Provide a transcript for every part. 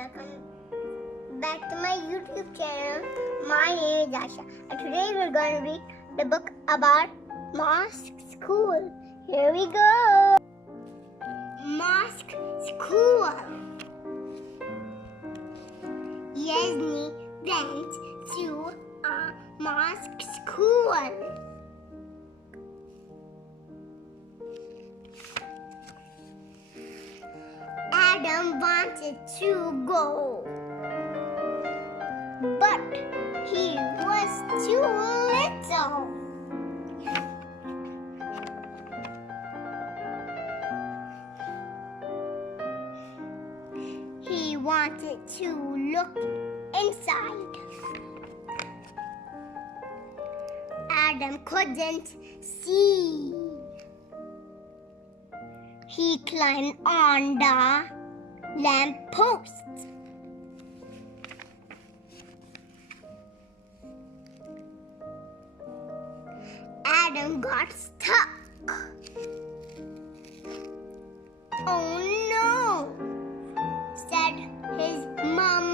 welcome back to my YouTube channel. My name is Ayesha and today we're going to read the book about Mosque School. Here we go. Mosque School. Yasni went to a mosque school. Adam wanted to go, but he was too little. He wanted to look inside. Adam couldn't see. He climbed on the lamppost. Adam got stuck. Oh no, said his mom.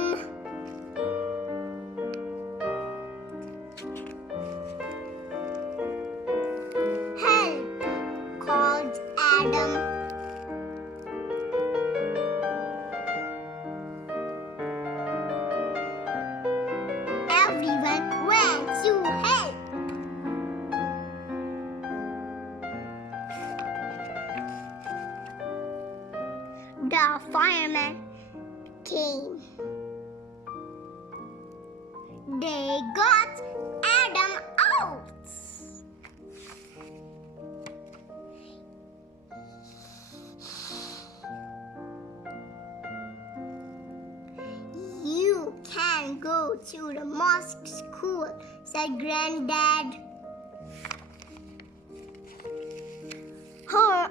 Help, called Adam. Everyone ran to help. The firemen came. They got Adam out. You can go to the mosque school, said Granddad. Her